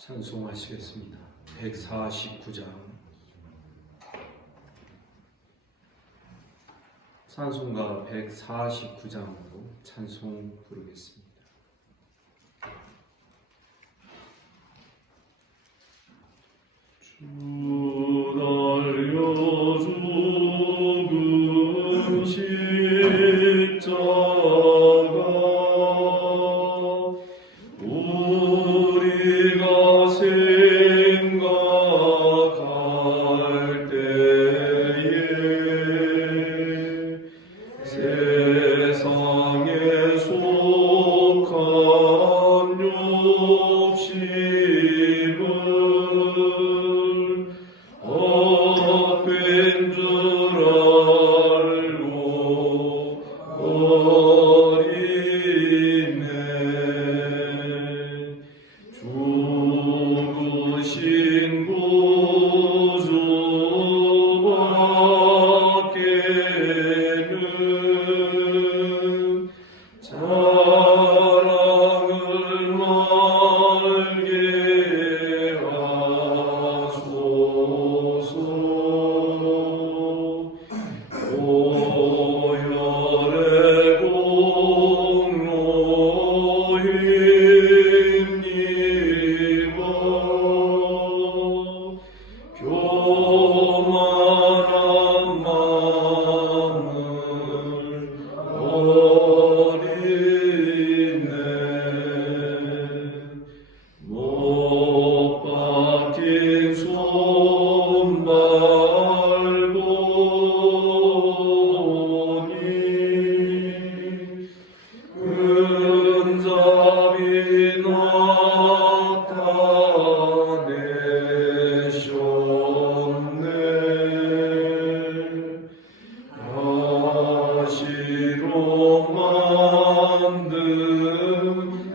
찬송하시겠습니다. 149장 찬송가 149장으로 찬송 부르겠습니다. 주 달려 죽은 십자가 우리가 생각할 때에 세상에 속한 욕심을 헛된 줄 알고 버리네. 죽으신 구주밖에는 자랑을 말게 하소서. 오열의 공로입니다. 교만한 마음을 버리네. 못 박힌 손 말보니 근잡이 나타내셨네. 가시로 만든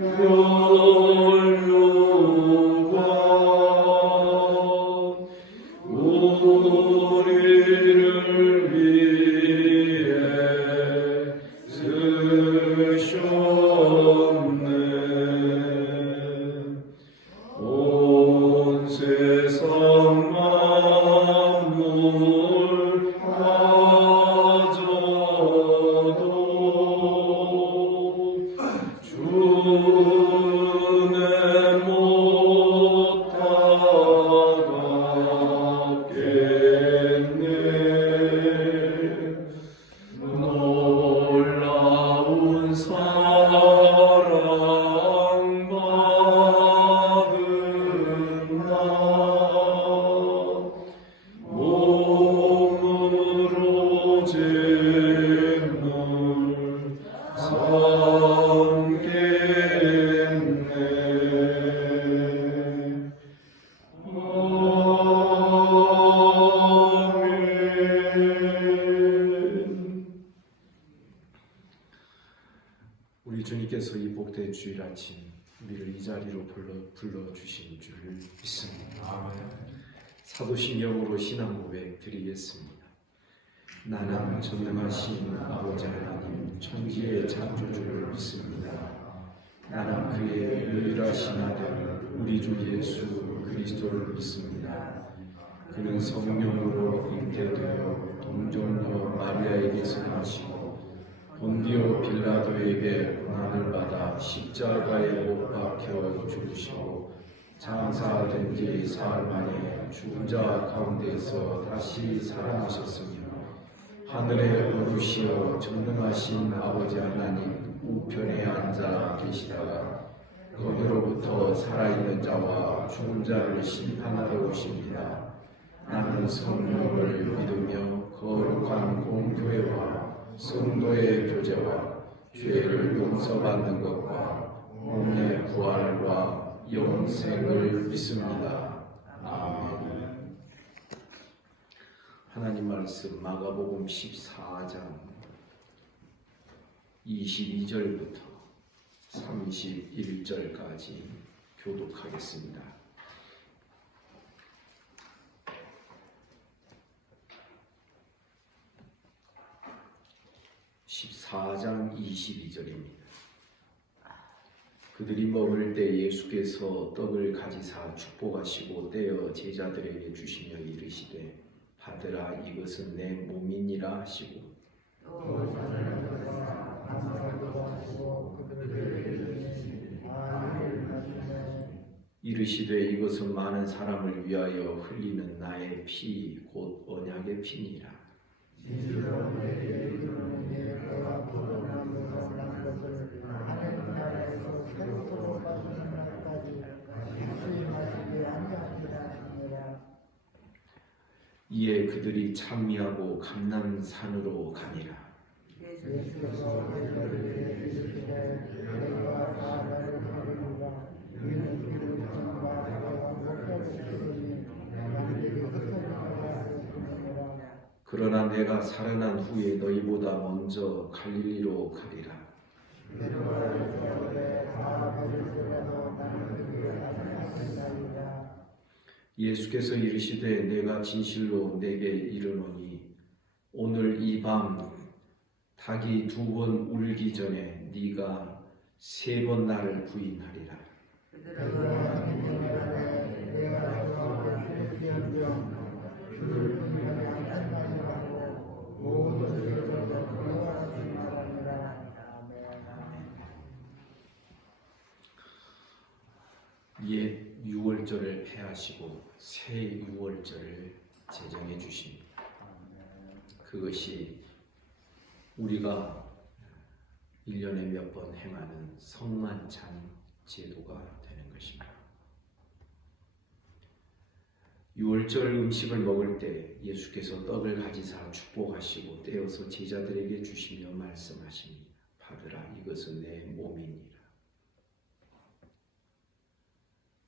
혈육관 우리를 위해 쓰셨네. 온 세상 만물 가져도 주는 못하겠네. 놀라운 사랑받은 나 몸으로 잿물 삼겠네. 아멘. 우리 주님께서 이 복된 주일 아침 우리를 이 자리로 불러주신 줄 믿습니다. 사도신경으로 신앙 고백 드리겠습니다. 나는 전능하신 아버지 하나님 천지의 창조주를 믿습니다. 나는 그의 유일하신 아들 우리 주 예수 그리스도를 믿습니다. 그는 성령으로 잉태되어 동정녀 마리아에게서 나시고 본디오 빌라도에게 고난을 받아 십자가에 못 박혀 죽으시고 장사된 지 사흘 만에 죽은 자 가운데서 다시 살아나셨으며 하늘에 오르시어 전능하신 아버지 하나님 우편에 앉아 계시다가 거기로부터 살아있는 자와 죽은 자를 심판하러 오십니다. 나는 성령을 믿으며 거룩한 공교회와 성도의 교제와 죄를 용서받는 것과 몸의 부활과 영생을 믿습니다. 아멘. 하나님 말씀 마가복음 14장 22절부터 31절까지 교독하겠습니다. 14장 22절입니다. 그들이 먹을 때 예수께서 떡을 가지사 축복하시고 떼어 제자들에게 주시며 이르시되 받으라 이것은 내 몸이니라 하시고 이르시되 이것은 많은 사람을 위하여 흘리는 나의 피 곧 언약의 피니라. 이에 그들이 찬미하고 감람산으로 가니라. 그러나 내가 살아난 후에 너희보다 먼저 갈릴리로 가리라. 예수께서 이르시되 내가 진실로 내게 이르노니 오늘 이 밤 닭이 2번 울기 전에 네가 3번 나를 부인하리라. 옛 유월절을 폐하시고 새 유월절을 제정해 주십니다. 그것이 우리가 1년에 몇 번 행하는 성만찬 제도가 되는 것입니다. 유월절 음식을 먹을 때 예수께서 떡을 가지사 축복하시고 떼어서 제자들에게 주시며 말씀하십니다. 받으라 이것은 내 몸이니라.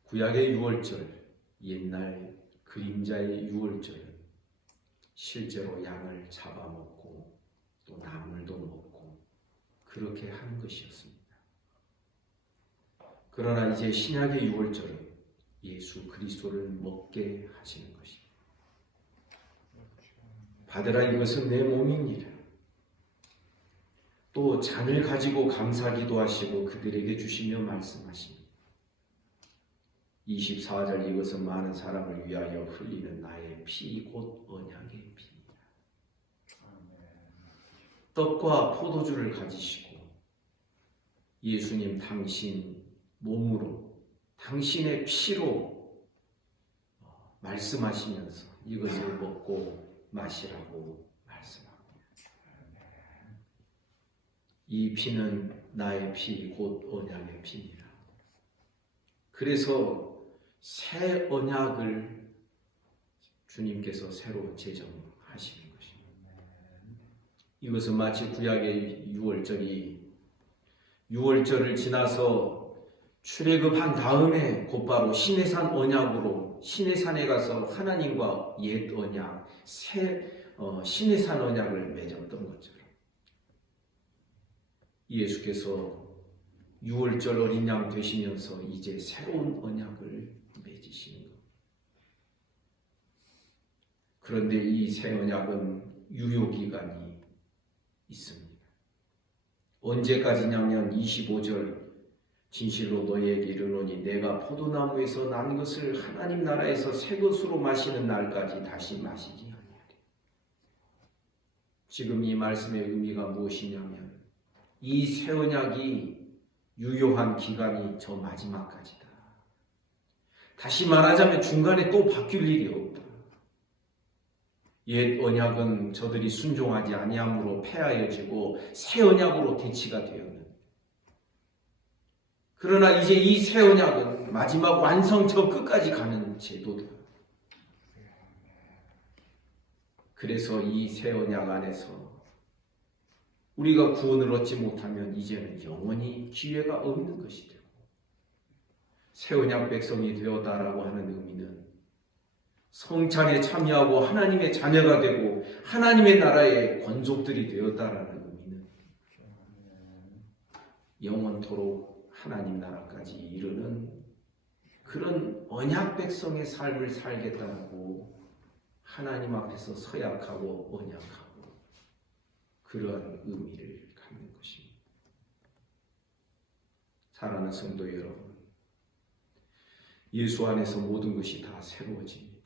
구약의 유월절, 옛날 그림자의 유월절은 실제로 양을 잡아먹고 또 나물도 먹고 그렇게 하는 것이었습니다. 그러나 이제 신약의 유월절은 예수 그리스도를 먹게 하시는 것입니다. 받으라 이것은 내 몸이니라. 또 잔을 가지고 감사기도 하시고 그들에게 주시며 말씀하십니다. 24절 이것은 많은 사람을 위하여 흘리는 나의 피 곧 언약의 피니라. 떡과 포도주를 가지시고 예수님 당신 몸으로 당신의 피로 말씀하시면서 이것을 먹고 마시라고 말씀합니다. 이 피는 나의 피 곧 언약의 피니라. 그래서 새 언약을 주님께서 새로 제정하시는 것입니다. 이것은 마치 구약의 유월절을 지나서 출애굽한 다음에 곧바로 시내산 언약으로 시내산에 가서 하나님과 옛 언약, 시내산 언약을 맺었던 것처럼 예수께서 유월절 어린 양 되시면서 이제 새로운 언약을 맺으시는 것. 그런데 이 새 언약은 유효기간이 있습니다. 언제까지냐면 25절 진실로 너희에게 이르노니 내가 포도나무에서 난 것을 하나님 나라에서 새 것으로 마시는 날까지 다시 마시지 아니하리. 지금 이 말씀의 의미가 무엇이냐면 이 새 언약이 유효한 기간이 저 마지막까지다. 다시 말하자면 중간에 또 바뀔 일이 없다. 옛 언약은 저들이 순종하지 아니함으로 폐하여지고 새 언약으로 대치가 되었는데 그러나 이제 이 새 언약은 마지막 완성 저 끝까지 가는 제도다. 그래서 이 새 언약 안에서 우리가 구원을 얻지 못하면 이제는 영원히 기회가 없는 것이 되고 새 언약 백성이 되었다라고 하는 의미는 성찬에 참여하고 하나님의 자녀가 되고 하나님의 나라의 권속들이 되었다라는 의미는 영원토록 하나님 나라까지 이르는 그런 언약 백성의 삶을 살겠다고 하나님 앞에서 서약하고 언약하고 그러한 의미를 갖는 것입니다. 사랑하는 성도 여러분, 예수 안에서 모든 것이 다 새로워집니다.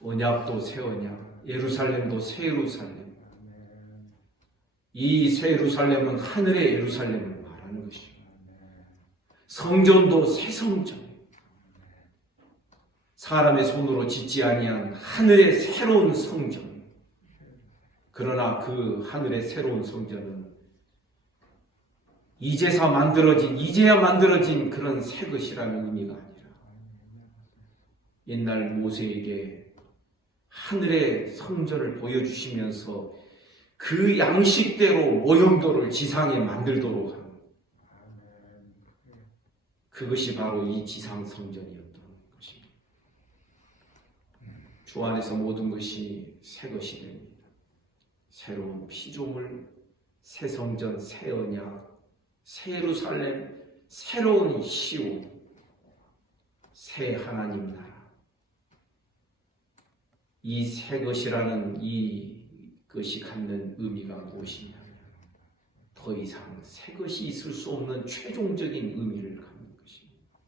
언약도 새 언약, 예루살렘도 새 예루살렘. 이 새 예루살렘은 하늘의 예루살렘을 말하는 것입니다. 성전도 새 성전, 사람의 손으로 짓지 아니한 하늘의 새로운 성전. 그러나 그 하늘의 새로운 성전은 이제야 만들어진 그런 새 것이라는 의미가 아니라 옛날 모세에게 하늘의 성전을 보여주시면서 그 양식대로 모형도를 지상에 만들도록 하는, 그것이 바로 이 지상 성전이었던 것입니다. 주 안에서 모든 것이 새 것이 됩니다. 새로운 피조물, 새 성전, 새 언약, 새 예루살렘, 새로운 시온, 새 하나님 나라. 이 새 것이라는 이것이 갖는 의미가 무엇이냐면 더 이상 새 것이 있을 수 없는 최종적인 의미를 갖는 것입니다.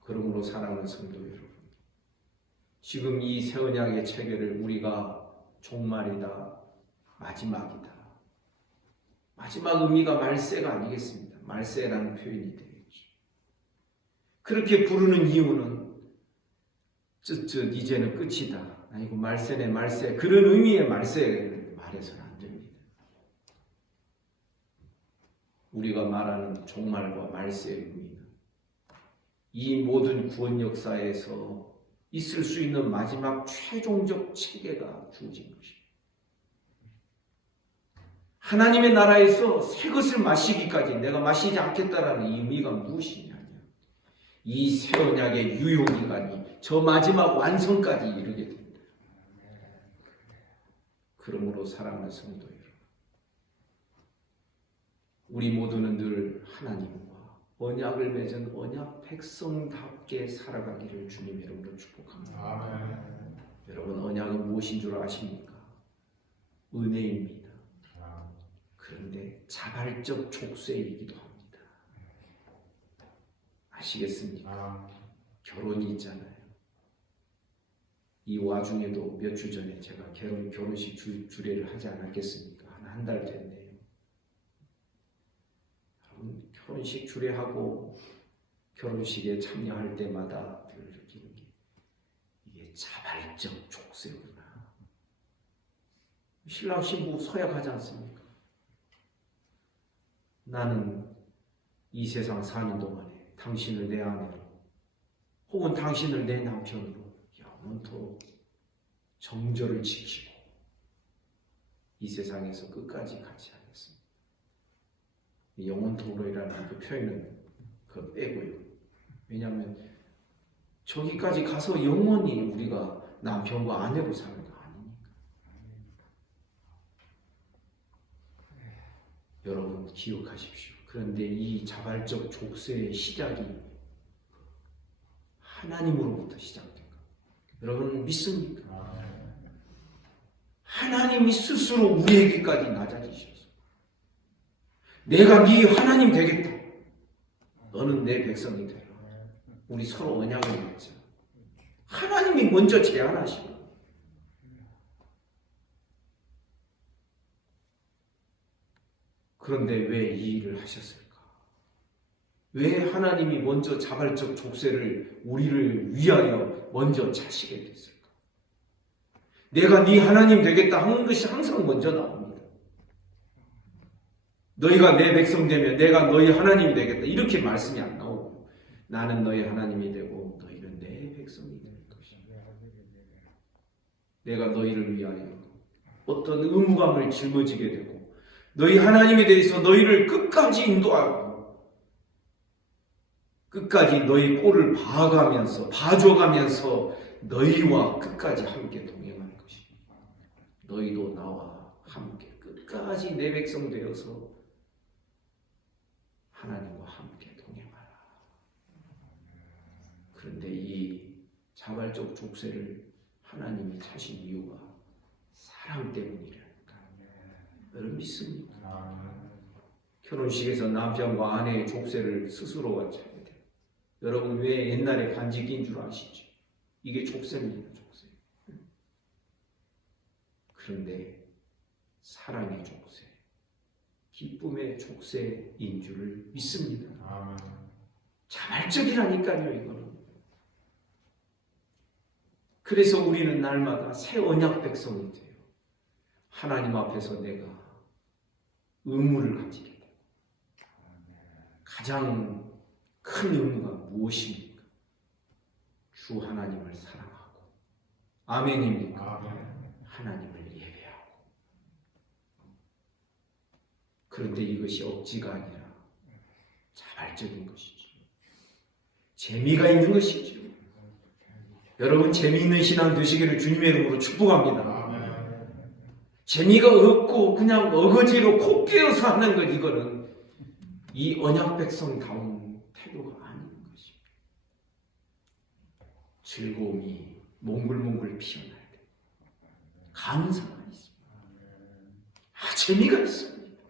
그러므로 사랑하는 성도 여러분, 지금 이 새 언약의 체계를 우리가 종말이다, 마지막이다. 마지막 의미가 말세가 아니겠습니다. 말세라는 표현이 되겠죠. 그렇게 부르는 이유는 이제는 끝이다. 아니고 말세네 말세. 그런 의미의 말세를 말해서는 안 됩니다. 우리가 말하는 종말과 말세의 의미는 이 모든 구원 역사에서 있을 수 있는 마지막 최종적 체계가 주어진 것입니다. 하나님의 나라에서 새 것을 마시기까지 내가 마시지 않겠다라는 의미가 무엇이냐면 이 새 언약의 유효기간이 저 마지막 완성까지 이르게 됩니다. 그러므로 사랑하는 성도 여러분, 우리 모두는 늘 하나님과 언약을 맺은 언약 백성답게 살아가기를 주님의 이름으로 축복합니다. 아멘. 여러분, 언약은 무엇인 줄 아십니까? 은혜입니다. 그런데 자발적 족쇄이기도 합니다. 아시겠습니까? 결혼이 있잖아요. 이 와중에도 몇 주 전에 제가 결혼식 주례를 하지 않았겠습니까? 한 달 됐네요. 여러분, 결혼식 주례하고 결혼식에 참여할 때마다 느끼는 게 이게 자발적 족쇄구나. 신랑 신부 서약하지 않습니까? 나는 이 세상 사는 동안에 당신을 내 아내로 혹은 당신을 내 남편으로 영원토록 정절을 지키고 이 세상에서 끝까지 같이 하겠습니다. 영원토록이라는 그 표현은 그거 빼고요. 왜냐하면 저기까지 가서 영원히 우리가 남편과 아내로 사는 거 아닙니까? 여러분 기억하십시오. 그런데 이 자발적 족쇄의 시작이 하나님으로부터 시작된 것. 여러분 믿습니까? 하나님이 스스로 우리에게까지 낮아지셔서 내가 네 하나님 되겠다. 너는 내 백성이 되라. 우리 서로 언약을 맺자. 하나님이 먼저 제안하시고 그런데 왜 이 일을 하셨을까? 왜 하나님이 먼저 자발적 족쇄를 우리를 위하여 먼저 차시게 됐을까? 내가 네 하나님 되겠다 하는 것이 항상 먼저 나옵니다. 너희가 내 백성 되면 내가 너희 하나님이 되겠다 이렇게 말씀이 안 나오고 나는 너희 하나님이 되고 너희는 내 백성이 될 것이다. 내가 너희를 위하여 어떤 의무감을 짊어지게 되고 너희 하나님에 대해서 너희를 끝까지 인도하고 끝까지 너희 꼴을 봐줘가면서 너희와 끝까지 함께 동행할 것입니다. 너희도 나와 함께 끝까지 내 백성 되어서 하나님과 함께 동행하라. 그런데 이 자발적 족쇄를 하나님이 차신 이유가 사랑 때문이라니까. 여러분 믿습니까? 결혼식에서 남편과 아내의 족쇄를 스스로가 차야 돼요. 여러분 왜 옛날에 반지 낀 줄 아시죠? 이게 족쇄입니다. 족쇄. 그런데 사랑의 족쇄, 기쁨의 족쇄인 줄을 믿습니다. 자발적이라니까요, 이거는. 그래서 우리는 날마다 새 언약 백성이 돼요. 하나님 앞에서 내가 의무를 가지게 돼요. 가장 큰 의무가 무엇입니까? 주 하나님을 사랑하고, 아멘입니까? 하나님을 예배하고. 그런데 이것이 억지가 아니라 자발적인 것이죠. 재미가 있는 것이죠. 여러분 재미있는 신앙 되시기를 주님의 이름으로 축복합니다. 재미가 없고 그냥 어거지로 코 깨어서 하는 것, 이거는 이 언약 백성다운 태도가 아닌 것입니다. 즐거움이 몽글몽글 피어나야 돼요. 감사가 있습니다. 재미가 있습니다.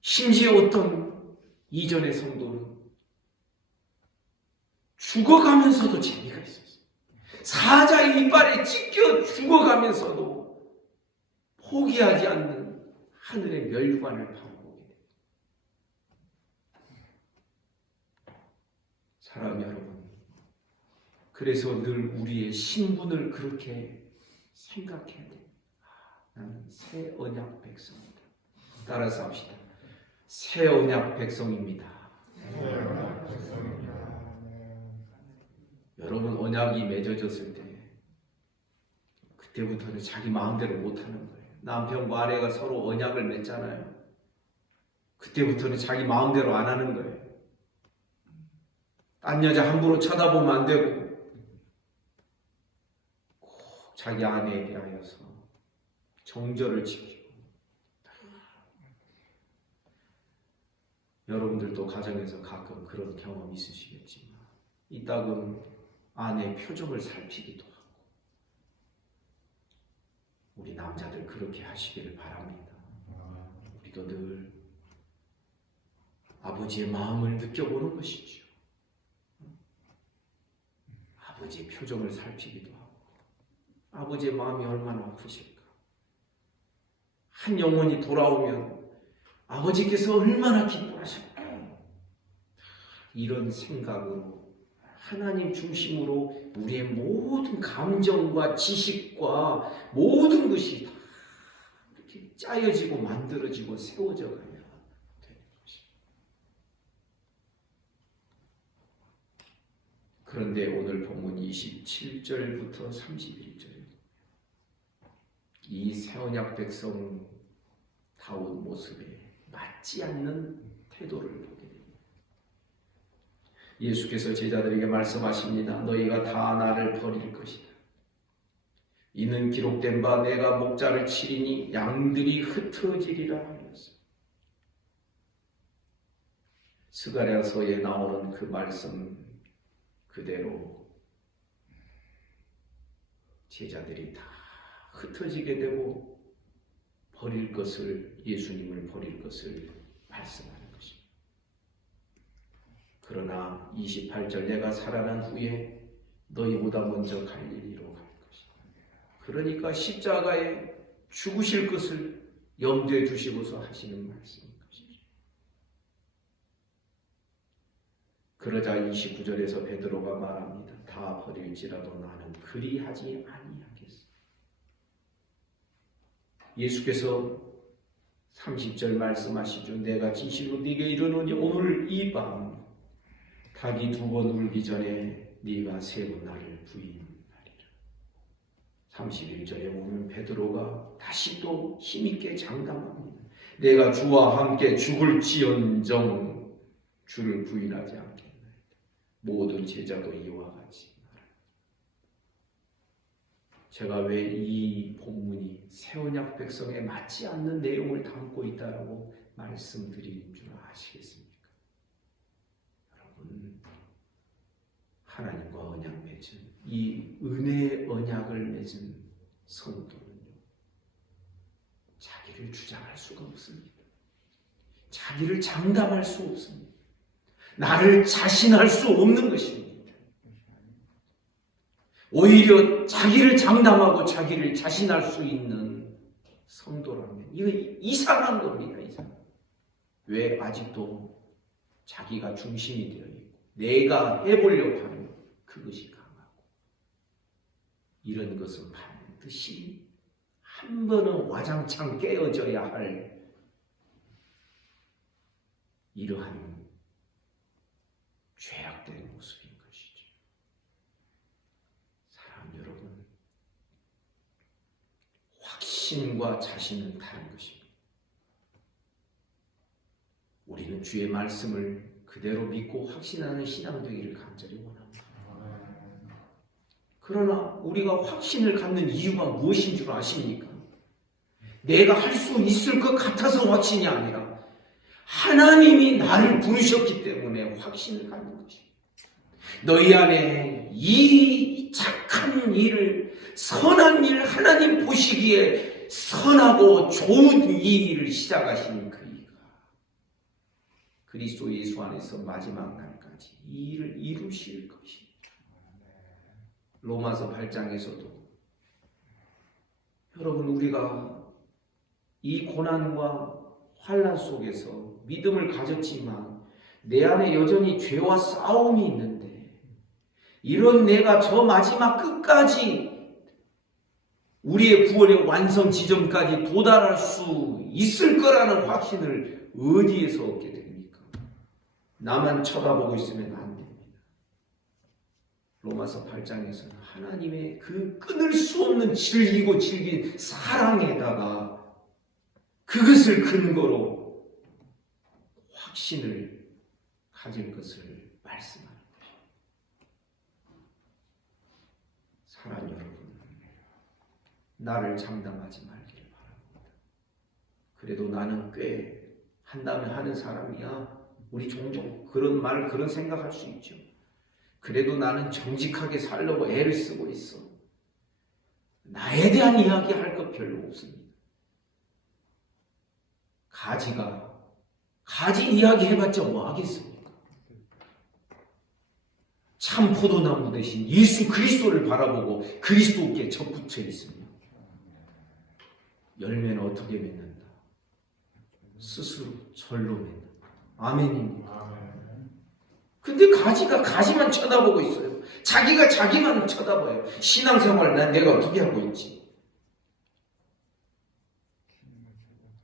심지어 어떤 이전의 성도는 죽어가면서도 재미가 있었어요. 사자의 이빨에 찢겨 죽어가면서도 포기하지 않는 하늘의 멸관을 바라보게 됩니다. 사랑 여러분, 그래서 늘 우리의 신분을 그렇게 생각해야 돼요. 나는 새 언약 백성이다. 따라서 합시다. 새 언약 백성입니다. 여러분 언약이 맺어졌을 때 그때부터는 자기 마음대로 못하는 거예요. 남편과 아내가 서로 언약을 맺잖아요. 그때부터는 자기 마음대로 안 하는 거예요. 딴 여자 함부로 쳐다보면 안 되고 꼭 자기 아내에 대하여서 정절을 지키고. 여러분들도 가정에서 가끔 그런 경험 있으시겠지만 이따금 아내의 표정을 살피기도 하고, 우리 남자들 그렇게 하시기를 바랍니다. 우리도 늘 아버지의 마음을 느껴보는 것이죠. 아버지의 표정을 살피기도 하고, 아버지의 마음이 얼마나 아프실까. 한 영혼이 돌아오면 아버지께서 얼마나 기뻐하실까. 이런 생각으로 하나님 중심으로 우리의 모든 감정과 지식과 모든 것이 다 이렇게 짜여지고 만들어지고 세워져 가야 되는 것입니다. 그런데 오늘 본문 27절부터 31절, 이 새언약 백성 다운 모습에 맞지 않는 태도를 보게 됩니다. 예수께서 제자들에게 말씀하십니다. 너희가 다 나를 버릴 것이다. 이는 기록된 바 내가 목자를 치리니 양들이 흩어지리라 하였습니다. 스가랴서에 나오는 그 말씀 그대로 제자들이 다 흩어지게 되고 버릴 것을, 예수님을 버릴 것을 말씀하는 것입니다. 그러나 28절 내가 살아난 후에 너희보다 먼저 갈릴리로 갈 것이다. 그러니까 십자가에 죽으실 것을 염두에 두시고서 하시는 말씀인 것이죠. 그러자 29절에서 베드로가 말합니다. 다 버릴지라도 나는 그리하지 아니하겠어. 예수께서 30절 말씀하시죠. 내가 진실로 네게 이르노니 오늘 이 밤 닭이 2번 울기 전에 네가 3번 나를 부인하리라. 31절에 보면 베드로가 다시 또 힘있게 장담합니다. 내가 주와 함께 죽을지언정 주를 부인하지 않겠나이다. 모든 제자도 이와 같이. 제가 왜 이 본문이 새언약 백성에 맞지 않는 내용을 담고 있다라고 말씀드린 줄 아시겠습니까? 여러분, 하나님과 언약 맺은 이 은혜의 언약을 맺은 성도는요, 자기를 자기를 주장할 수가 없습니다. 자기를 장담할 수 없습니다. 나를 자신할 수 없는 것입니다. 오히려 자기를 장담하고 자기를 자신할 수 있는 성도라면 이거 이상한 겁니다. 이상. 왜 아직도 자기가 중심이 되어 있고 내가 해보려고 하는 그것이 강하고 이런 것은 반드시 한 번은 와장창 깨어져야 할 이러한 죄악된 모습인 것이죠. 사랑 여러분, 확신과 자신은 다른 것입니다. 우리는 주의 말씀을 그대로 믿고 확신하는 신앙 되기를 간절히 원합니다. 그러나 우리가 확신을 갖는 이유가 무엇인 줄 아십니까? 내가 할 수 있을 것 같아서 확신이 아니라 하나님이 나를 부르셨기 때문에 확신을 갖는 것입니다. 너희 안에 이 착한 일을, 선한 일을 하나님 보시기에 선하고 좋은 이 일을 시작하신 그 이가 그리스도 예수 안에서 마지막 날까지 이 일을 이루실 것입니다. 로마서 8장에서도 여러분 우리가 이 고난과 환난 속에서 믿음을 가졌지만 내 안에 여전히 죄와 싸움이 있는데 이런 내가 저 마지막 끝까지 우리의 구원의 완성 지점까지 도달할 수 있을 거라는 확신을 어디에서 얻게 됩니까? 나만 쳐다보고 있으면 안 됩니다. 로마서 8장에서는 하나님의 그 끊을 수 없는 질기고 질긴 사랑에다가 그것을 근거로 확신을 가질 것을 말씀하는 것입니다. 사랑 여러분, 나를 장담하지 말기를 바랍니다. 그래도 나는 꽤 한다면 하는 사람이야. 우리 종종 그런 말, 그런 생각할 수 있죠. 그래도 나는 정직하게 살려고 애를 쓰고 있어. 나에 대한 이야기 할 것 별로 없습니다. 가지 이야기 해봤자 뭐 하겠습니까? 참 포도나무 대신 예수 그리스도를 바라보고 그리스도께 접붙여 있으며 열매는 어떻게 맺는다? 스스로 절로 맺는다. 아멘입니다. 근데 가지가 가지만 쳐다보고 있어요. 자기가 자기만 쳐다봐요. 신앙생활 난 내가 어떻게 하고 있지?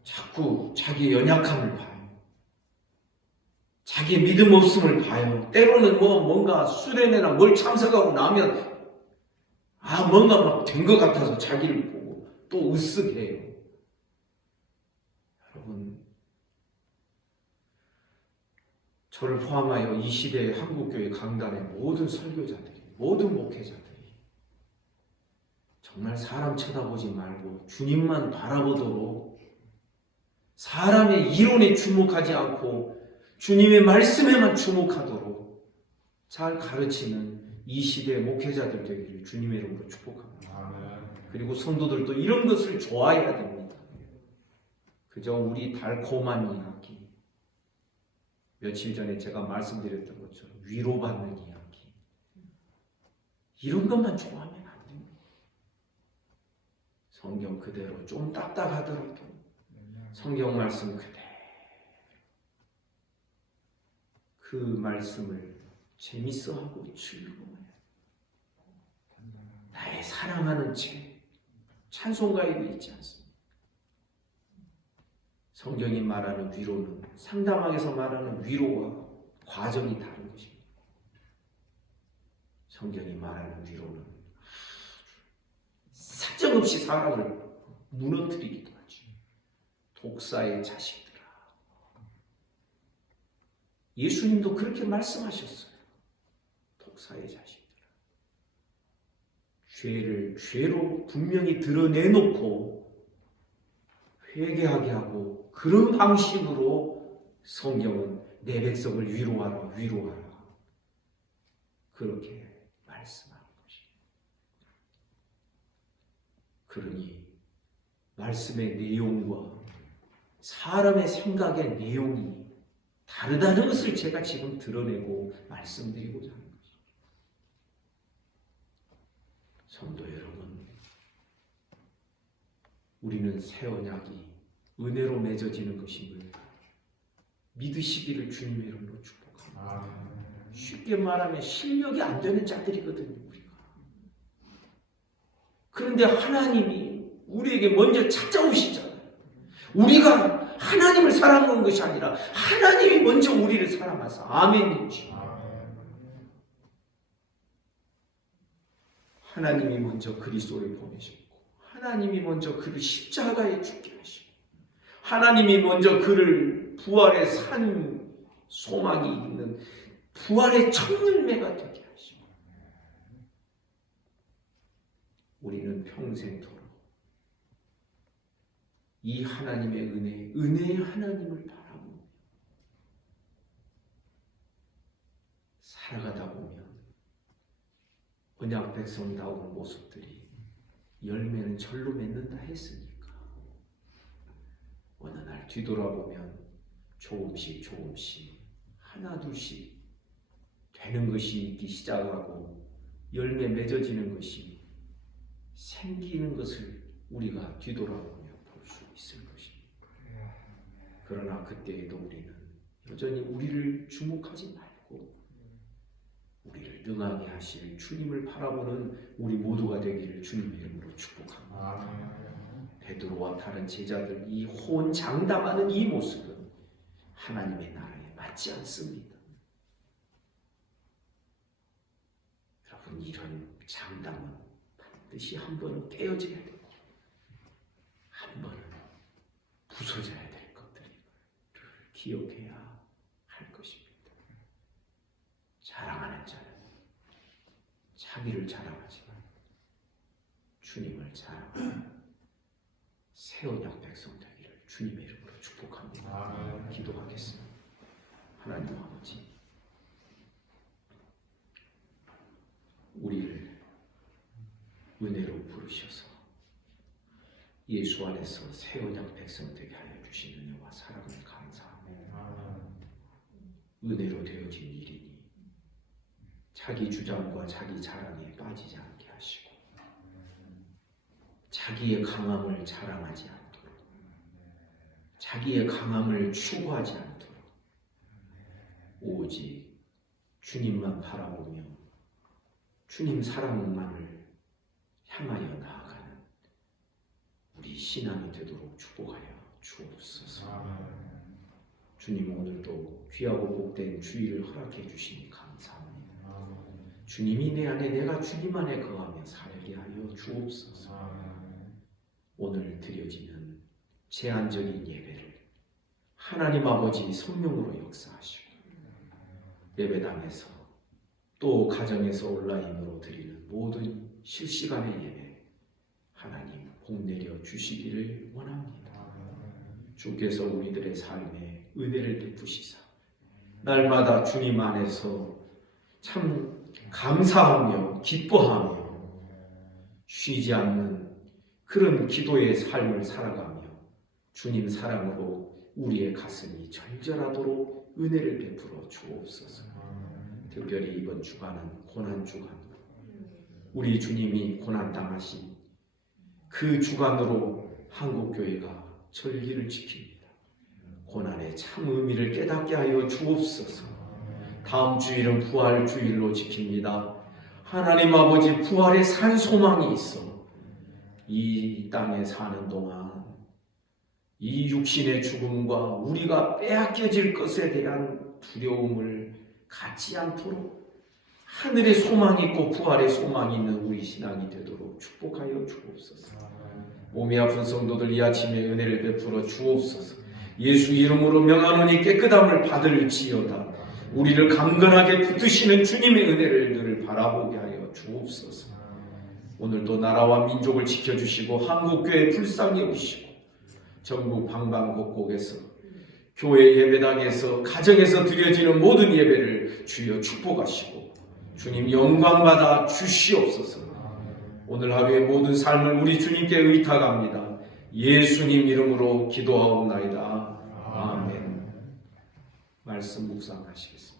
자꾸 자기의 연약함을 봐요. 자기의 믿음 없음을 봐요. 때로는 뭔가 수련회나 뭘 참석하고 나면 뭔가 막 된 것 같아서 자기를 보고 또 으쓱해요. 여러분, 저를 포함하여 이 시대의 한국교회 강단의 모든 설교자들이, 모든 목회자들이 정말 사람 쳐다보지 말고 주님만 바라보도록 사람의 이론에 주목하지 않고 주님의 말씀에만 주목하도록 잘 가르치는 이 시대의 목회자들 되기를 주님의 이름으로 축복합니다. 그리고 성도들도 이런 것을 좋아해야 됩니다. 그저 우리 달콤한 이야기, 며칠 전에 제가 말씀드렸던 것처럼 위로받는 이야기, 이런 것만 좋아하면 안 됩니다. 성경 그대로 좀 딱딱하더라도 성경 말씀 그대로 그 말씀을 재밌어하고 즐거워해요. 나의 사랑하는 책, 찬송가에도 있지 않습니까? 성경이 말하는 위로는 상담학에서 말하는 위로와 과정이 다른 것입니다. 성경이 말하는 위로는 사정없이 사람을 무너뜨리기도 하죠. 독사의 자식들아. 예수님도 그렇게 말씀하셨어요. 독사의 자식들아. 죄를 죄로 분명히 드러내놓고 회개하게 하고 그런 방식으로 성경은 내 백성을 위로하라, 위로하라. 그렇게 말씀하는 것입니다. 그러니 말씀의 내용과 사람의 생각의 내용이 다르다는 것을 제가 지금 드러내고 말씀드리고자 하는 것입니다. 성도 여러분, 우리는 새 언약이 은혜로 맺어지는 것임을 믿으시기를 주님의 이름으로 축복합니다. 쉽게 말하면 실력이 안 되는 자들이거든요, 우리가. 그런데 하나님이 우리에게 먼저 찾아오시잖아요. 우리가 하나님을 사랑하는 것이 아니라 하나님이 먼저 우리를 사랑하사. 아멘이지. 하나님이 먼저 그리스도를 보내셨고, 하나님이 먼저 그를 십자가에 죽게 하시고, 하나님이 먼저 그를 부활의 산 소망이 있는 부활의 첫 열매가 되게 하시고, 우리는 평생토록 이 하나님의 은혜의 하나님을 바라보며 살아가다 보면 언약 백성다운 모습들이 열매는 절로 맺는다 했으니까 어느 날 뒤돌아보면 조금씩 하나 둘씩 되는 것이 있기 시작하고 열매 맺어지는 것이 생기는 것을 우리가 뒤돌아보며 볼 수 있을 것입니다. 그러나 그때에도 우리는 여전히 우리를 주목하지 말고 우리를 능하게 하실 주님을 바라보는 우리 모두가 되기를 주님의 이름으로 축복합니다. 베드로와 다른 제자들 이 호언장담하는 이 모습은 하나님의 나라에 맞지 않습니다. 여러분, 이런 장담은 반드시 한 번은 깨어져야 되고 한 번은 부서져야 될 것들을 기억해야 할 것입니다. 자랑하는 자는 자기를 자랑하지만 주님을 자랑하는 새 언약 백성 되기를 주님의 이름으로 축복합니다. 기도하겠습니다. 하나님 아버지, 우리를 은혜로 부르셔서 예수 안에서 새 언약 백성 되게 하여 주신 은혜와 사랑을 감사합니다. 은혜로 되어진 일이니 자기 주장과 자기 자랑에 빠지지 않게 하시고 자기의 강함을 자랑하지 않도록, 자기의 강함을 추구하지 않도록 오직 주님만 바라보며 주님 사랑만을 향하여 나아가는 우리 신앙이 되도록 축복하여 주옵소서. 주님, 오늘도 귀하고 복된 주일을 허락해 주시니 감사합니다. 주님이 내 안에, 내가 주님 안에 거하며 살게 하여 주옵소서. 오늘 드려지는 제한적인 예배를 하나님 아버지 성령으로 역사하시고 예배당에서 또 가정에서 온라인으로 드리는 모든 실시간의 예배 하나님 복 내려 주시기를 원합니다. 주께서 우리들의 삶에 은혜를 베푸시사 날마다 주님 안에서 참 감사하며 기뻐하며 쉬지 않는 그런 기도의 삶을 살아가며 주님 사랑으로 우리의 가슴이 절절하도록 은혜를 베풀어 주옵소서. 특별히 이번 주간은 고난 주간, 우리 주님이 고난당하신 그 주간으로 한국교회가 절기를 지킵니다. 고난의 참 의미를 깨닫게 하여 주옵소서. 다음 주일은 부활 주일로 지킵니다. 하나님 아버지, 부활의 산 소망이 있어 이 땅에 사는 동안 이 육신의 죽음과 우리가 빼앗겨질 것에 대한 두려움을 갖지 않도록 하늘의 소망이 있고 부활의 소망이 있는 우리 신앙이 되도록 축복하여 주옵소서. 몸이 아픈 성도들 이 아침에 은혜를 베풀어 주옵소서. 예수 이름으로 명하노니 깨끗함을 받을지어다. 우리를 강건하게 붙드시는 주님의 은혜를 늘 바라보게 하여 주옵소서. 오늘도 나라와 민족을 지켜주시고 한국교회 불쌍히 여기시고 전국 방방곡곡에서 교회 예배당에서 가정에서 드려지는 모든 예배를 주여 축복하시고 주님 영광받아 주시옵소서. 오늘 하루의 모든 삶을 우리 주님께 의탁합니다. 예수님 이름으로 기도하옵나이다. 말씀 묵상하시겠습니다.